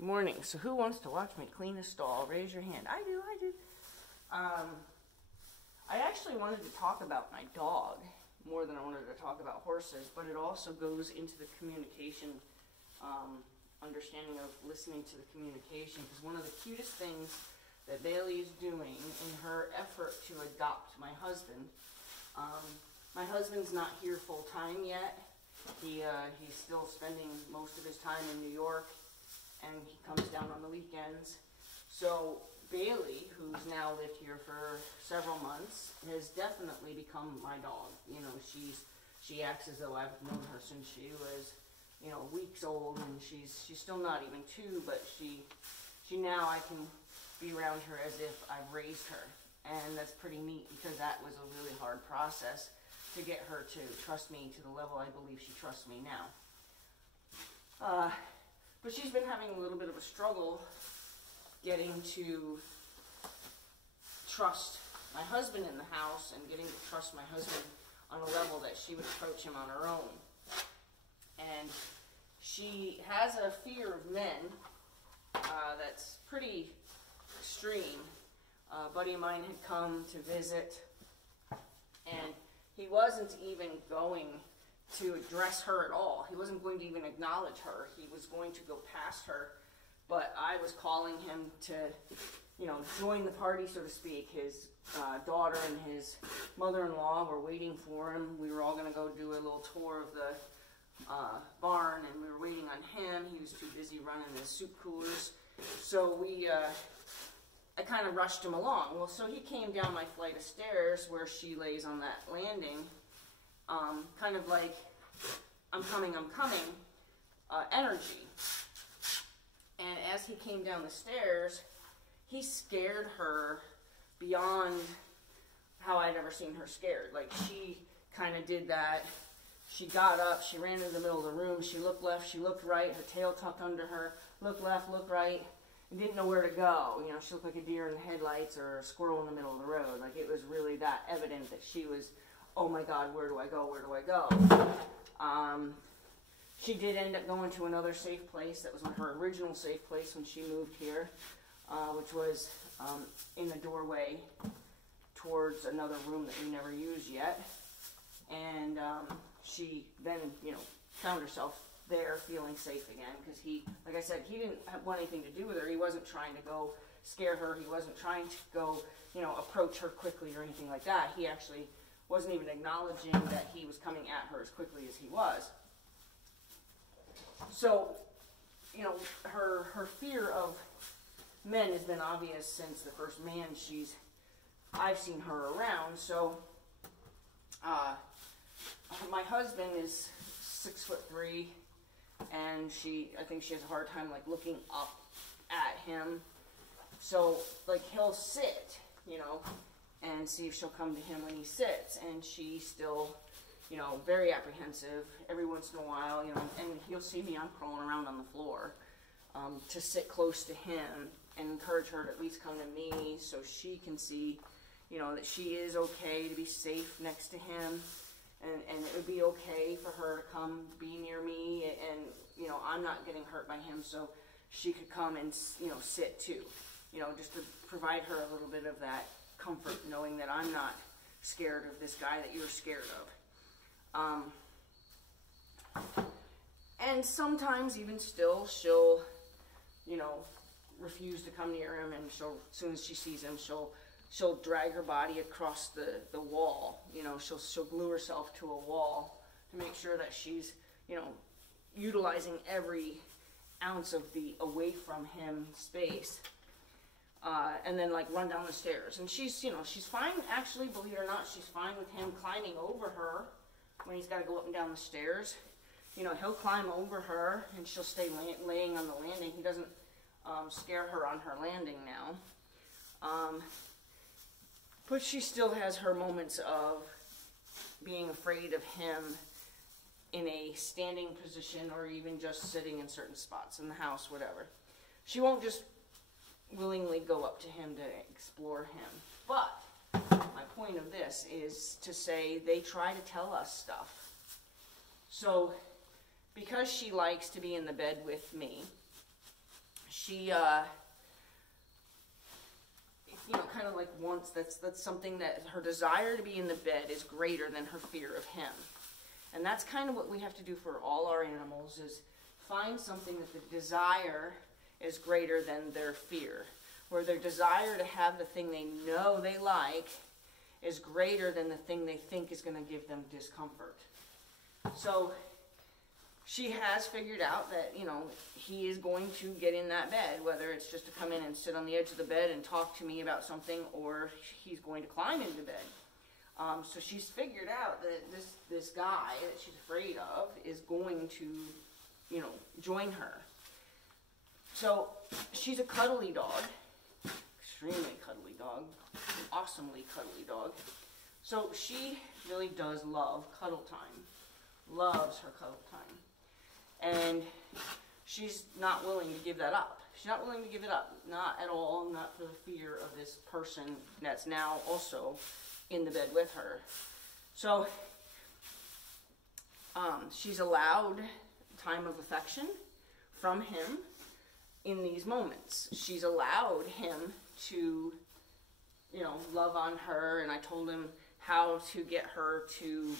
Morning. So who wants to watch me clean a stall? Raise your hand. I do. I actually wanted to talk about my dog more than I wanted to talk about horses, but it also goes into the communication, understanding of listening to the communication, because one of the cutest things that Bailey is doing in her effort to adopt my husband, my husband's not here full time yet. He's still spending most of his time in New York, and he comes down on the weekends. So Bailey, who's now lived here for several months, has definitely become my dog. You know, she acts as though I've known her since she was, weeks old, and she's still not even 2, but she now I can be around her as if I've raised her, and that's pretty neat because that was a really hard process to get her to trust me to the level I believe she trusts me now. But she's been having a little bit of a struggle getting to trust my husband in the house and getting to trust my husband on a level that she would approach him on her own. And she has a fear of men that's pretty extreme. A buddy of mine had come to visit, and he wasn't even going to address her at all. He wasn't going to even acknowledge her. He was going to go past her, but I was calling him to, join the party, so to speak. His daughter and his mother-in-law were waiting for him. We were all going to go do a little tour of the barn, and we were waiting on him. He was too busy running his soup coolers. So I kind of rushed him along. Well, so he came down my flight of stairs where she lays on that landing, kind of like, I'm coming, energy. And as he came down the stairs, he scared her beyond how I'd ever seen her scared. Like, she kind of did that. She got up, she ran into the middle of the room, she looked left, she looked right, her tail tucked under her, looked left, looked right, and didn't know where to go. She looked like a deer in the headlights or a squirrel in the middle of the road. Like, it was really that evident that she was, oh my God, where do I go, where do I go? She did end up going to another safe place that was her original safe place when she moved here, which was in the doorway towards another room that we never used yet. And she then, found herself there feeling safe again, because he, like I said, he didn't want anything to do with her. He wasn't trying to go scare her. He wasn't trying to go, approach her quickly or anything like that. He actually wasn't even acknowledging that he was coming at her as quickly as he was. So, her fear of men has been obvious since the first man I've seen her around. So, my husband is 6'3", and I think she has a hard time, like, looking up at him. So, like, he'll sit, and see if she'll come to him when he sits, and she's still, very apprehensive every once in a while, and you'll see me, I'm crawling around on the floor, to sit close to him and encourage her to at least come to me so she can see, that she is okay to be safe next to him. And it would be okay for her to come be near me, and, I'm not getting hurt by him, so she could come and, sit too. Just to provide her a little bit of that comfort, knowing that I'm not scared of this guy that you're scared of. And sometimes, even still, she'll, refuse to come near him, and as soon as she sees him, she'll drag her body across the wall. She'll glue herself to a wall to make sure that she's, utilizing every ounce of the away from him space. And then, like, run down the stairs. And she's fine, actually, believe it or not, she's fine with him climbing over her when he's got to go up and down the stairs. He'll climb over her, and she'll stay laying on the landing. He doesn't scare her on her landing now. But she still has her moments of being afraid of him in a standing position, or even just sitting in certain spots in the house, whatever. She won't just willingly go up to him to explore him. But my point of this is to say they try to tell us stuff. So because she likes to be in the bed with me, she, kind of like wants, that's something that her desire to be in the bed is greater than her fear of him. And that's kind of what we have to do for all our animals, is find something that the desire is greater than their fear, where their desire to have the thing they know they like is greater than the thing they think is going to give them discomfort. So she has figured out that, he is going to get in that bed, whether it's just to come in and sit on the edge of the bed and talk to me about something, or he's going to climb into bed. So she's figured out that this guy that she's afraid of is going to, join her. So she's a cuddly dog, extremely cuddly dog, an awesomely cuddly dog. So she really does love cuddle time, loves her cuddle time. And she's not willing to give that up. She's not willing to give it up, not at all, not for the fear of this person that's now also in the bed with her. So she's allowed time of affection from him in these moments. She's allowed him to, love on her, and I told him how to get her to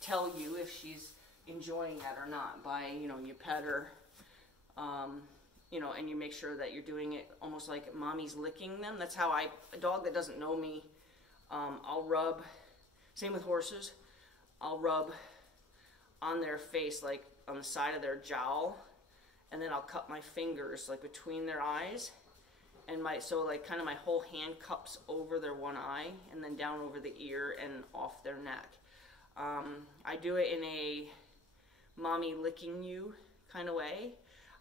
tell you if she's enjoying that or not by, you pet her, and you make sure that you're doing it almost like mommy's licking them. That's how a dog that doesn't know me, I'll rub, same with horses, I'll rub on their face, like on the side of their jowl, and then I'll cup my fingers like between their eyes, and so kind of my whole hand cups over their one eye and then down over the ear and off their neck. I do it in a mommy licking you kind of way.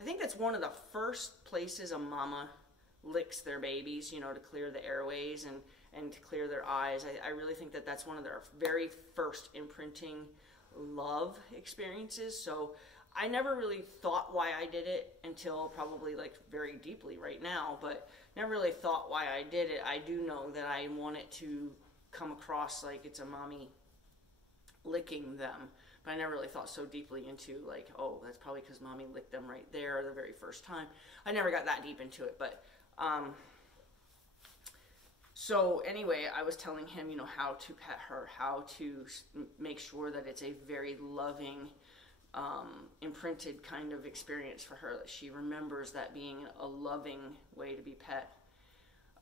I think that's one of the first places a mama licks their babies, to clear the airways and to clear their eyes. I really think that that's one of their very first imprinting love experiences. So I never really thought why I did it until probably very deeply right now, but never really thought why I did it. I do know that I want it to come across like it's a mommy licking them, but I never really thought so deeply into oh, that's probably because mommy licked them right there the very first time. I never got that deep into it, but so anyway, I was telling him, how to pet her, how to make sure that it's a very loving, imprinted kind of experience for her, that she remembers that being a loving way to be pet.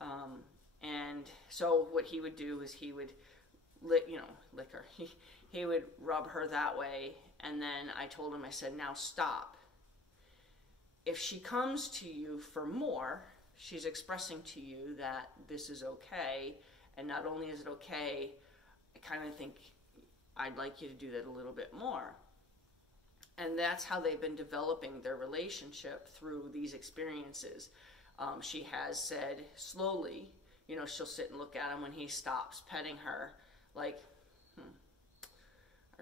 And so what he would do is he would lick her. He would rub her that way, and then I told him, I said, now stop. If she comes to you for more, she's expressing to you that this is okay, and not only is it okay, I kind of think I'd like you to do that a little bit more. And that's how they've been developing their relationship through these experiences. She has said slowly, she'll sit and look at him when he stops petting her, I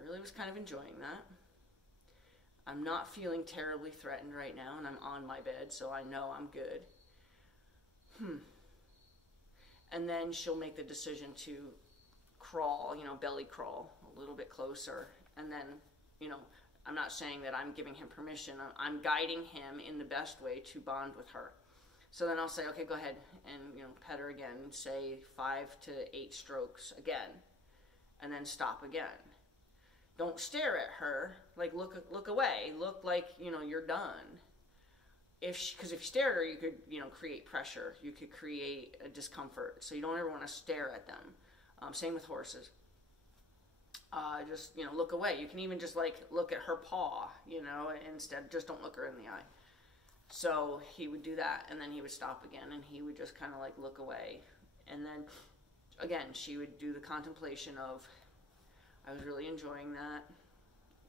really was kind of enjoying that. I'm not feeling terribly threatened right now, and I'm on my bed, so I know I'm good. And then she'll make the decision to crawl, belly crawl a little bit closer. And then, I'm not saying that I'm giving him permission. I'm guiding him in the best way to bond with her. So then I'll say, okay, go ahead and, pet her again. Say 5 to 8 strokes again, and then stop again. Don't stare at her, look away, look like, you're done. Because if you stare at her, you could, create pressure. You could create a discomfort. So you don't ever want to stare at them. Same with horses. Just, look away. You can even just, look at her paw, instead. Just don't look her in the eye. So he would do that, and then he would stop again, and he would just kind of, look away. And then, again, she would do the contemplation of, I was really enjoying that.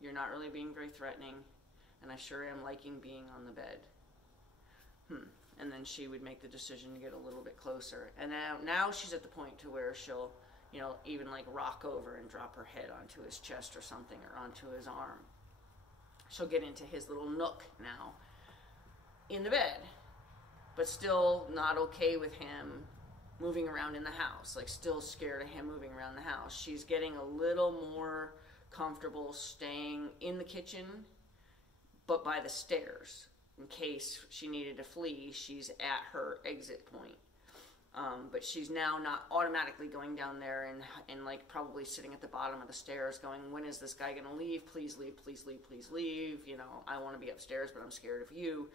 You're not really being very threatening, and I sure am liking being on the bed. And then she would make the decision to get a little bit closer. And now she's at the point to where she'll, even rock over and drop her head onto his chest or something, or onto his arm. She'll get into his little nook now in the bed, but still not okay with him moving around in the house, still scared of him moving around the house. She's getting a little more comfortable staying in the kitchen, but by the stairs. in case she needed to flee, she's at her exit point. But she's now not automatically going down there and like probably sitting at the bottom of the stairs going, when is this guy gonna leave? Please leave, please leave, please leave. You know, I want to be upstairs, but I'm scared of you.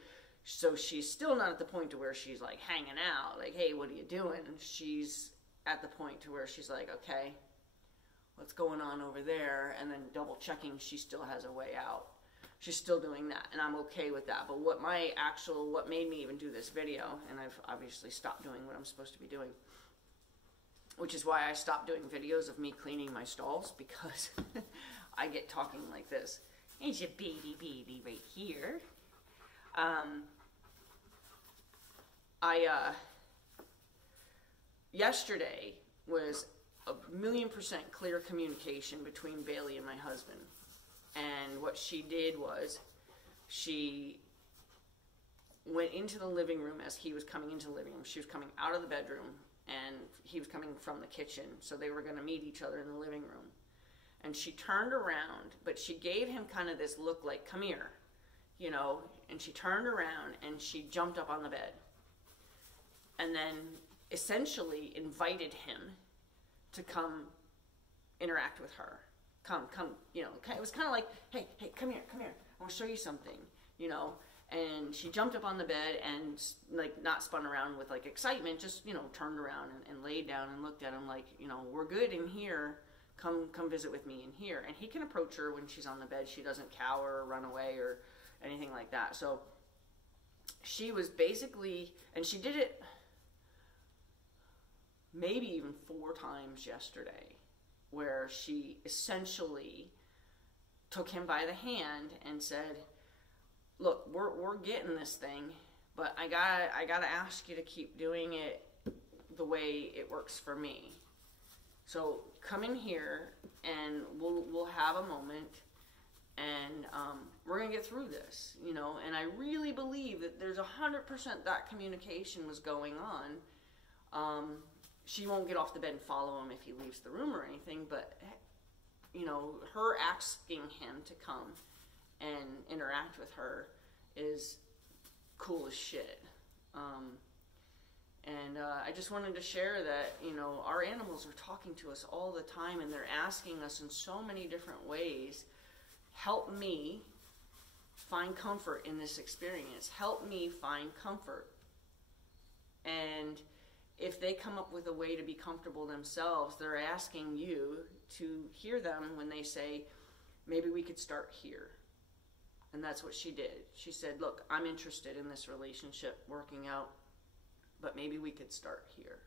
So she's still not at the point to where she's like hanging out, like, hey, what are you doing? She's at the point to where she's like, okay, what's going on over there? And then double checking she still has a way out. She's still doing that, and I'm okay with that. But what made me even do this video, and I've obviously stopped doing what I'm supposed to be doing, which is why I stopped doing videos of me cleaning my stalls, because I get talking like this. Here's your baby right here. Yesterday was 1,000,000% clear communication between Bailey and my husband. And what she did was she went into the living room as he was coming into the living room. She was coming out of the bedroom and he was coming from the kitchen. So they were going to meet each other in the living room. And she turned around, but she gave him kind of this look like, come here, you know, and she turned around and she jumped up on the bed and then essentially invited him to come interact with her. Come, you know, it was kind of like, hey, come here, I want to show you something, you know, and she jumped up on the bed and, like, not spun around with, like, excitement, just, you know, turned around and laid down and looked at him like, you know, we're good in here, come visit with me in here, and he can approach her when she's on the bed. She doesn't cower or run away or anything like that. So she was basically, and she did it maybe even 4 times yesterday, where she essentially took him by the hand and said, look, we're getting this thing, but I gotta ask you to keep doing it the way it works for me. So come in here and we'll have a moment, and we're gonna get through this, you know. And I really believe that there's 100% that communication was going on. She won't get off the bed and follow him if he leaves the room or anything, but, you know, her asking him to come and interact with her is cool as shit. I just wanted to share that, you know, our animals are talking to us all the time, and they're asking us in so many different ways, help me find comfort in this experience. Help me find comfort. And if they come up with a way to be comfortable themselves, they're asking you to hear them when they say, maybe we could start here. And that's what she did. She said, look, I'm interested in this relationship working out, but maybe we could start here.